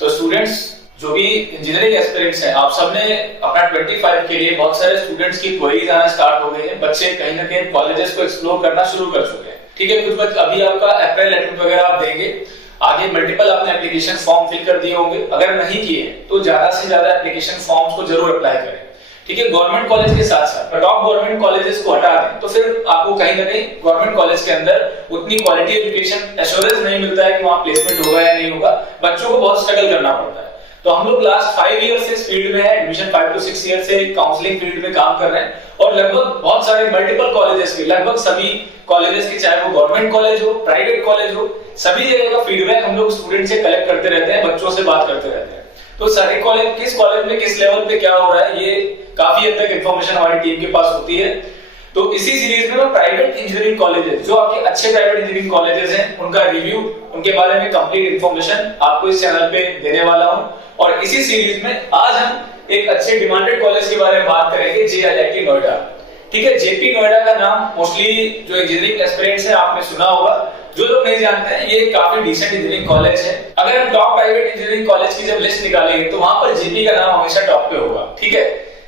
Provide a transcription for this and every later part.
तो स्टूडेंट्स जो भी इंजीनियरिंग एस्पिरेंट्स हैं, आप सबने अपना 25 के लिए बहुत सारे स्टूडेंट्स की क्वेरीज आना स्टार्ट हो गई है। बच्चे कहीं ना कहीं कॉलेजेस को एक्सप्लोर करना शुरू कर चुके हैं। ठीक है, कुछ बच्चे अभी आपका अप्रैल अटेम्प्ट वगैरह आप देंगे, आगे मल्टीपल आपने एप्लीकेशन फॉर्म फिल कर दिए होंगे। अगर नहीं किए तो ज्यादा से ज्यादा एप्लीकेशन फॉर्म्स को जरूर अप्लाई करें। ठीक है, गवर्नमेंट कॉलेज के साथ साथ टॉप गवर्नमेंट कॉलेजेस को हटा दें तो फिर आपको कहीं ना कहीं गवर्नमेंट कॉलेज के अंदर उतनी क्वालिटी एजुकेशन एश्योरेंस नहीं मिलता है कि वहां प्लेसमेंट होगा या नहीं होगा। बच्चों को बहुत स्ट्रगल करना पड़ता है। तो हम लोग लास्ट 5 ईयर से इस फील्ड में है, एडमिशन 5 to 6 ईयर से काउंसलिंग फील्ड में काम कर रहे हैं और लगभग बहुत सारे मल्टीपल कॉलेजेस के, लगभग सभी कॉलेजेस के, चाहे वो गवर्नमेंट कॉलेज हो, प्राइवेट कॉलेज हो, सभी जगह का फीडबैक हम लोग स्टूडेंट से कलेक्ट करते रहते हैं, बच्चों से बात करते रहते हैं। तो सारे कॉलेज, किस कॉलेज में किस लेवल पे क्या हो रहा है, ये काफी हद तक इंफॉर्मेशन हमारी टीम के पास होती है। तो इसी सीरीज में मैं प्राइवेट इंजीनियरिंग कॉलेजेस, जो आपके अच्छे प्राइवेट इंजीनियरिंग कॉलेजेस हैं, उनका रिव्यू, उनके बारे में कंप्लीट इंफॉर्मेशन आपको इस चैनल पे देने वाला हूं। और इसी सीरीज में आज हम एक अच्छे डिमांडेड कॉलेज के बारे में बात करेंगे, JIIT नोएडा। ठीक है, JP नोएडा का नाम मोस्टली जो इंजीनियरिंग एस्पिरेंट्स हैं आपने सुना होगा। जो लोग नहीं जानते हैं, ये काफी डिसेंट इंजीनियरिंग कॉलेज है। अगर हम टॉप प्राइवेट इंजीनियरिंग कॉलेज की जब लिस्ट निकालेंगे तो वहां पर JP का नाम हमेशा टॉप पे होगा। ठीक है,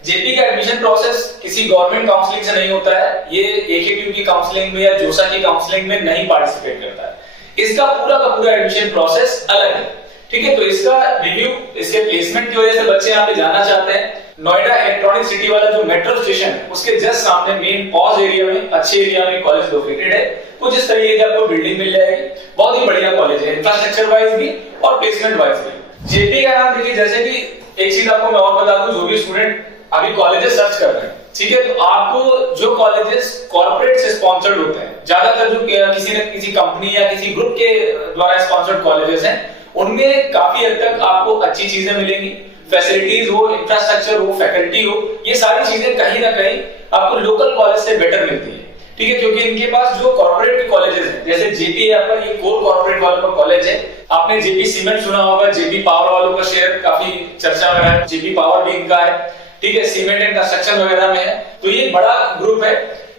JP का एडमिशन प्रोसेस किसी गवर्नमेंट काउंसलिंग से नहीं होता है, ये AKTU की काउंसलिंग में या जोसा की काउंसलिंग में नहीं पार्टिसिपेट करता है। इसका पूरा का पूरा एडमिशन प्रोसेस अलग है। ठीक है, तो इसका रिव्यू, इसके प्लेसमेंट की वजह से बच्चे यहाँ पे जाना चाहते हैं। नोएडा इलेक्ट्रॉनिक सिटी वाला जो मेट्रो स्टेशन है, उसके जस्ट सामने मेन पॉज एरिया में, अच्छे एरिया में कॉलेज लोकेटेड है। कुछ इस तरीके की आपको बिल्डिंग मिल जाएगी। बहुत ही बढ़िया कॉलेज है, इंफ्रास्ट्रक्चर वाइज भी और प्लेसमेंट वाइज भी। JP का नाम देखिए, जैसे कि एक चीज आपको मैं और बता दूं, जो भी स्टूडेंट अभी कॉलेजेस सर्च कर रहे हैं, ठीक है, तो आपको जो कॉलेजेस कॉर्पोरेट से स्पॉन्सर्ड होते हैं, ज्यादातर जो किसी न किसी कंपनी या किसी ग्रुप के द्वारा स्पॉन्सर्ड कॉलेजेस हैं, उनमें काफी हद तक आपको अच्छी चीजें मिलेंगी। फैसिलिटीज हो, इंफ्रास्ट्रक्चर हो, फैकल्टी हो, ये सारी चीजें कहीं ना कहीं आपको लोकल कॉलेज से बेटर मिलती है। ठीक है, क्योंकि इनके पास जो कॉर्पोरेट के कॉलेजेस हैं, जैसे JP है आपका, ये कोर कॉर्पोरेट वालों का कॉलेज है। आपने JP सीमेंट सुना होगा, JP पावर वालों का शेयर काफी चर्चा में है, JP पावर भी इनका है। ठीक है, सीमेंट एंड कंस्ट्रक्शन वगैरह में है। तो ये बड़ा ग्रुप है,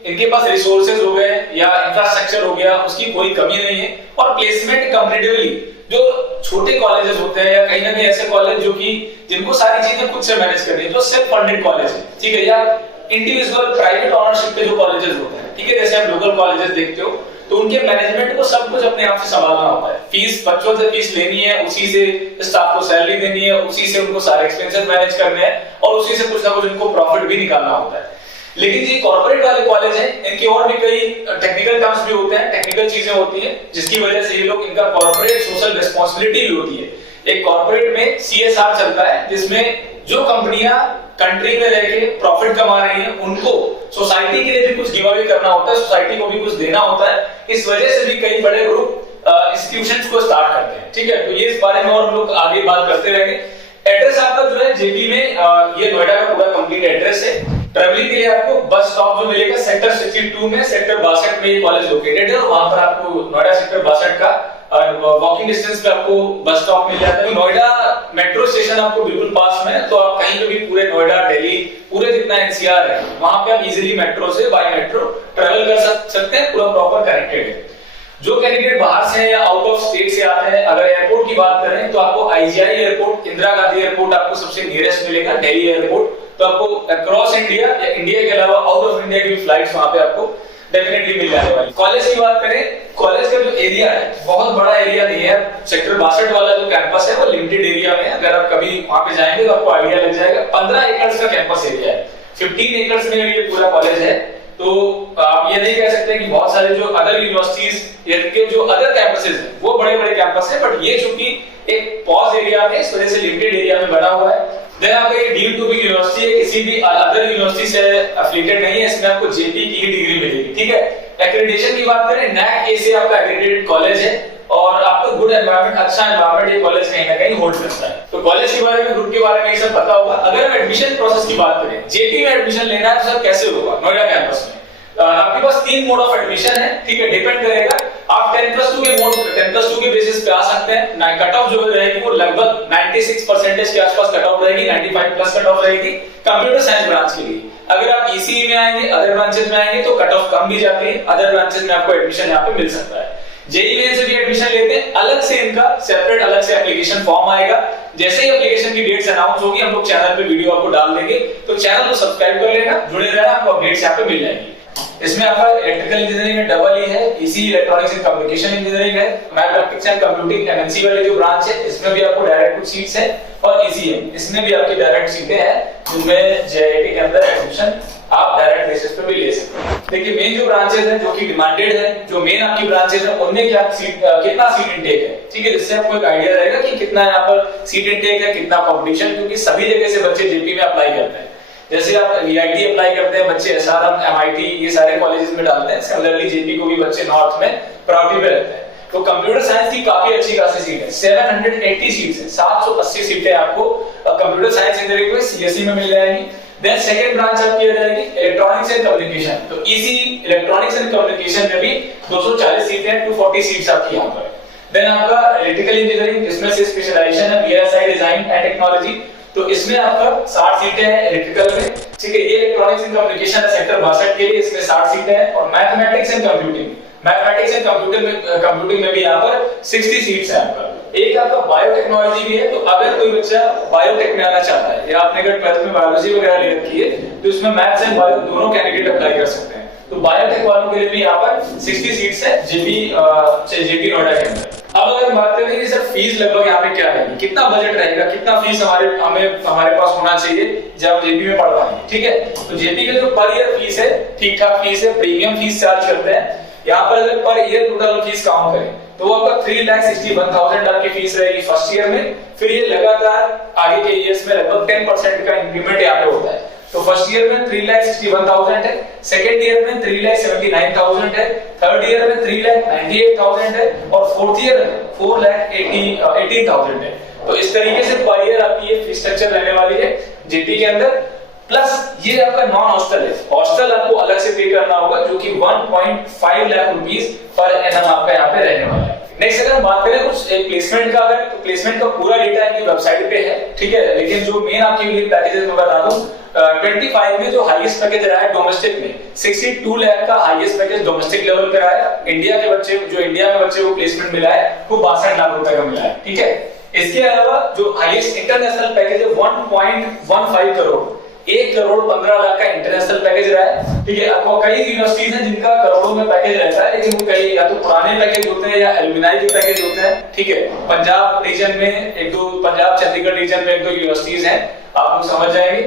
इनके पास रिसोर्सेज हो गए या इंफ्रास्ट्रक्चर हो गया, उसकी कोई कमी नहीं है। और प्लेसमेंट कंपैरेटिवली जो छोटे कॉलेजेस होते हैं या कहीं ना कहीं ऐसे कॉलेज जो कि जिनको सारी चीजें खुद से मैनेज करनी है, जो सेल्फ फंडेड कॉलेज है, ठीक है, या इंडिविजुअल प्राइवेट ऑनरशिप पे जो कॉलेजेस होते हैं, ठीक है, जैसे आप लोकल कॉलेजेस देखते हो, तो उनके मैनेजमेंट को सब कुछ अपने आप से संभालना होता है। फीस, बच्चों से फीस लेनी है, उसी से स्टाफ को सैलरी देनी है, उसी से उनको सारे एक्सपेंसेस मैनेज करने हैं और उसी से कुछ ना कुछ उनको प्रॉफिट भी निकालना होता है। लेकिन ये कॉर्पोरेट वाले कॉलेज हैं, इनके और भी कई टेक्निकल टर्म्स भी होते हैं, टेक्निकल चीजें होती हैं, जिसकी वजह से ये लोग, इनका कॉर्पोरेट सोशल रिस्पांसिबिलिटी भी होती है। एक कॉर्पोरेट में CSR चलता है, जिसमें जो कंपनियां कंट्री में रह के प्रॉफिट कमा रही हैं, उनको सोसाइटी के लिए भी कुछ गिव अवे करना होता है, सोसाइटी को भी कुछ देना होता है। इस वजह से भी कई बड़े ग्रुप इंस्टीट्यूशंस को स्टार्ट करते हैं। ठीक है, तो ये इस बारे में और हम लोग आगे बात करते रहेंगे। एड्रेस आपका जो है JP में, ये नोएडा का पूरा कंप्लीट एड्रेस है। ट्रैवलिंग के लिए आपको बस स्टॉप जो मिलेगा सेक्टर 62 में, सेक्टर 62 में ये कॉलेज लोकेटेड है और वहां पर आपको नोएडा सेक्टर 62 का वॉकिंग डिस्टेंस पे आपको बस स्टॉप मिल जाता है। नोएडा मेट्रो स्टेशन आपको बिल्कुल पास में है, तो आप कहीं पे भी पूरे नोएडा, दिल्ली, पूरे जितना NCR है, वहां पे आप इजीली मेट्रो से, बाय मेट्रो ट्रैवल कर सकते हैं, पूरा प्रॉपर कनेक्टेड है। जो कैंडिडेट बाहर से या आउट ऑफ स्टेट से आते हैं, अगर एयरपोर्ट की बात करें तो आपको IGI airport, Indira Gandhi airport आपको सबसे नियरेस्ट मिलेगा, दिल्ली एयरपोर्ट। तो आपको अक्रॉस इंडिया या इंडिया के अलावा आउट ऑफ इंडिया की भी फ्लाइट्स वहां पे आपको डेफिनेटली मिल जाने वाली। कॉलेज की बात करें, कॉलेज का जो एरिया है, बहुत बड़ा एरिया नहीं है। सेक्टर 62 वाला जो कैंपस है वो लिमिटेड एरिया में है। अगर आप कभी वहां पे जाएंगे तो आपको आइडिया लग जाएगा। 15 एकड़ का कैंपस एरिया है, 15 एकड़ में ये पूरा कॉलेज है। तो आप ये नहीं कह सकते कि बहुत सारे जो अदर यूनिवर्सिटीज के जो अदर कैंपसेस हैं वो बड़े बड़े कैंपस है, बट ये चूंकि एक पॉज एरिया में, इस वजह से लिमिटेड एरिया में बना हुआ है। देन आपका ये डीम्ड टू बी यूनिवर्सिटी है, किसी भी अदर यूनिवर्सिटी से एफिलिएटेड नहीं है, इसमें आपको JP की ही डिग्री मिलेगी। ठीक है, एक्रेडिटेशन की बात करें, NAC A से आपका एक्रेडिटेड कॉलेज है और आपको गुड एनवायरनमेंट, अच्छा एनवायरनमेंट ये कॉलेज कहीं ना कहीं होल्ड करता है। तो कॉलेज के बारे में, ग्रुप के बारे में ये सब पता होगा। अगर हम एडमिशन प्रोसेस की बात करें, JP में एडमिशन लेना है तो सर कैसे होगा नोएडा कैंपस में? आपके पास 3 मोड ऑफ एडमिशन है। ठीक है, डिपेंड करेगा, आप 10+2 के बेसिस पे आ सकते हैं। कट ऑफ जो रहेगी वो लगभग 96% के आसपास कट ऑफ रहेगी, 95 प्लस कट ऑफ रहेगी कंप्यूटर साइंस ब्रांच के लिए। अगर आप ECE में आएंगे, अदर ब्रांचेस में आएंगे तो कट ऑफ कम भी जाती है, अदर ब्रांचेस में आपको एडमिशन यहाँ पे मिल सकता है। जेईई मेन से भी एडमिशन लेते हैं, अलग से इनका सेपरेट अलग से एप्लीकेशन फॉर्म आएगा। जैसे ही एप्लीकेशन की डेट्स अनाउंस होगी हम लोग चैनल पे वीडियो आपको डाल देंगे, तो चैनल को सब्सक्राइब कर लेना, जुड़े रहना, आपको अपडेट्स यहाँ पे मिल जाएंगी। इसमें आपका इलेक्ट्रिकल इंजीनियरिंग में डबल ई है, इसी इलेक्ट्रॉनिक्स एंड कम्युनिकेशन इंजीनियरिंग है, मैथमेटिक्स एंड कंप्यूटिंग एमएनसी वाले जो ब्रांच है इसमें भी आपको डायरेक्ट कुछ सीट्स है, और ईसीएम इसमें भी आपकी डायरेक्ट सीटें हैं जिनमें जेआईटी के अंदर एडमिशन आप डायरेक्ट बेसिस पे भी ले सकते हैं। देखिए मेन जो ब्रांचेस हैं जो कि डिमांडेड है, जो मेन आपकी ब्रांचेस हैं उनमें क्या कितना सीट इनटेक है, ठीक है, जिससे आपको एक आइडिया रहेगा कि कितना यहाँ पर सीट इनटेक है, कितना कंपटीशन, क्योंकि सभी जगह से बच्चे जेपी में अप्लाई करते हैं। जैसे आप वीआईटी अप्लाई करते हैं बच्चे, एसआरएम, एमआईटी, ये सारे कॉलेजेस में डालते हैं, सिमिलरली जेपी को भी बच्चे नॉर्थ में प्रायोरिटी पे रहते हैं। तो कंप्यूटर साइंस की काफी अच्छी खासी सीट है, 780 सीट्स है, 780 सीटें आपको कंप्यूटर साइंस इंजीनियरिंग में सीएसई में मिल जाएगी। देन सेकंड ब्रांच आपकी आ जाएगी इलेक्ट्रॉनिक्स एंड कम्युनिकेशन, तो इसी इलेक्ट्रॉनिक्स एंड कम्युनिकेशन में भी 240 सीटें हैं, 240 सीट्स आपकी यहाँ पर। देन आपका इलेक्ट्रिकल इंजीनियरिंग जिसमें से स्पेशलाइजेशन है वीएसआई डिजाइन एंड टेक्नोलॉजी, तो इसमें आपका 60 सीटें हैं इलेक्ट्रिकल में, ठीक है। ये इलेक्ट्रॉनिक्स एंड कम्युनिकेशन है सेक्टर 62 के लिए, इसमें 60 सीटें हैं। और मैथमेटिक्स एंड कंप्यूटिंग में भी यहाँ पर 60 सीट्स हैं आपका। एक आपका बायोटेक्नोलॉजी भी है, तो अगर कोई बच्चा बायोटेक में आना चाहता है या आपने अगर 12th में बायोलॉजी वगैरह ले रखी है तो इसमें मैथ्स एंड बायो दोनों कैंडिडेट अप्लाई कर सकते हैं। तो बायोटेक वालों के लिए भी यहाँ पर 60 सीट्स है जेपी नोएडा के अंदर। अब अगर हम बात करें कि सर फीस लगभग यहाँ पे क्या रहेगी, कितना बजट रहेगा, कितना फीस हमारे पास होना चाहिए जब जेपी में पढ़ पाएंगे, ठीक है। तो जेपी का जो पर ईयर फीस है ठीक ठाक फीस है, प्रीमियम फीस चार्ज करते हैं। यहाँ पर अगर per year total fees count करें तो वो आपका 3,61,000 आपकी फीस रहेगी फर्स्ट ईयर में। फिर ये लगातार आगे के ईयर्स में लगभग 10% का इंक्रीमेंट यहाँ पे होता है। तो फर्स्ट ईयर में 3,61,000 है, सेकंड ईयर में 3,79,000 है, थर्ड ईयर में 3,98,000 है, और फोर्थ ईयर में 4,18,000 है। तो इस तरीके से पर ईयर आपकी ये फीस स्ट्रक्चर रहने वाली है जेपी के अंदर। प्लस ये आपका नॉन हॉस्टल है, हॉस्टल आपको अलग से पे करना होगा जो कि 1.5 लाख रुपीस पर एनम आपका यहाँ पे रहने वाला है। नेक्स्ट अगर हम बात करें कुछ प्लेसमेंट का, अगर तो प्लेसमेंट का पूरा डेटा इनकी वेबसाइट पे है, ठीक है। लेकिन जो मेन आपके लिए पैकेजेस मैं बता दूं, 25 में जो हाईएस्ट पैकेज रहा है डोमेस्टिक में 62 लाख का हाईएस्ट पैकेज डोमेस्टिक लेवल पे रहा है। इंडिया के बच्चे जो इंडिया में बच्चे को प्लेसमेंट मिला है वो 62 लाख रुपए का मिला है, ठीक है। इसके अलावा जो हाईएस्ट इंटरनेशनल पैकेज है 1.15 करोड़, 1,15,00,000 का इंटरनेशनल पैकेज रहा है, ठीक है। आपको कई यूनिवर्सिटीज हैं जिनका करोड़ों में पैकेज रहता है, लेकिन वो कई या तो पुराने पैकेज होते हैं या एलुमनाई के पैकेज होते हैं, ठीक है। पंजाब रीजन में एक दो, पंजाब चंडीगढ़ रीजन में एक दो यूनिवर्सिटीज हैं, आप लोग समझ जाएंगे।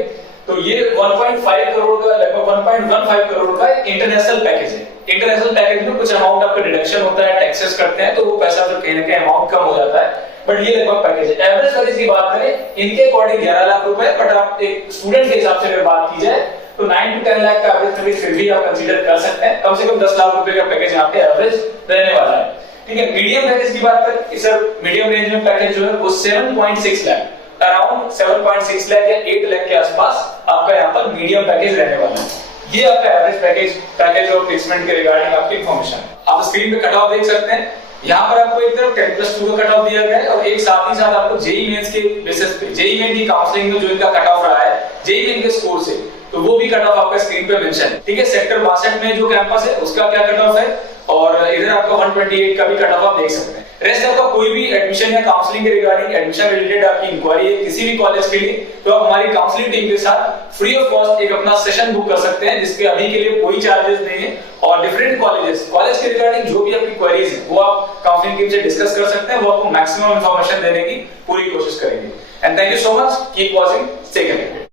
तो ये 1.5 करोड़ का, लगभग 1.15 करोड़ का इंटरनेशनल पैकेज है। इंटरनेशनल पैकेज में कुछ अमाउंट आपका डिडक्शन होता है, टैक्सेस करते हैं, तो वो पैसा फिर कहीं ना कहीं अमाउंट कम हो जाता है, बट ये लगभग पैकेज है। एवरेज पैकेज की बात करें इनके अकॉर्डिंग 11 लाख रुपए, बट आप एक स्टूडेंट के हिसाब से अगर बात की जाए तो 9 to 10 लाख का एवरेज पैकेज फिर भी आप कंसीडर कर सकते हैं। कम से कम 10 लाख रुपए का पैकेज यहाँ पे एवरेज रहने वाला है, ठीक है। मीडियम पैकेज की बात करें, सर मीडियम रेंज में पैकेज जो है वो 7.6 लाख, अराउंड 7.6 लाख या 8 लाख के आसपास आपका यहाँ पर मीडियम पैकेज रहने वाला है। ये आपका एवरेज पैकेज और प्लेसमेंट के रिगार्डिंग आपकी इन्फॉर्मेशन है। आप स्क्रीन पे कट ऑफ देख सकते हैं, यहाँ पर आपको एक तरफ 10+2 का कट ऑफ दिया गया है, और एक साथ ही साथ आपको जेईई मेंस के बेसिस पे, जेईई मेन की काउंसलिंग में जो इनका कट ऑफ रहा है जेईई मेन के स्कोर से, तो वो भी कट ऑफ आपका स्क्रीन पे मेंशन है, ठीक है। सेक्टर 62 में जो कैंपस है उसका क्या कट ऑफ है, और इधर आपका 128 का भी कट ऑफ आप देख सकते हैं। रेस्ट आपका कोई भी एडमिशन या काउंसलिंग के रिगार्डिंग, एडमिशन रिलेटेड आपकी इंक्वायरी है किसी भी कॉलेज के लिए, तो आप हमारी काउंसलिंग टीम के साथ फ्री ऑफ कॉस्ट एक अपना सेशन बुक कर सकते हैं, जिसके अभी के लिए कोई चार्जेस नहीं है। और डिफरेंट कॉलेज के रिगार्डिंग जो भी आपकी क्वेरीज है वो आप काउंसलिंग टीम से डिस्कस कर सकते हैं, वो आपको मैक्सिमम इंफॉर्मेशन देने की पूरी कोशिश करेंगे। And thank you so much, keep watching, stay connected.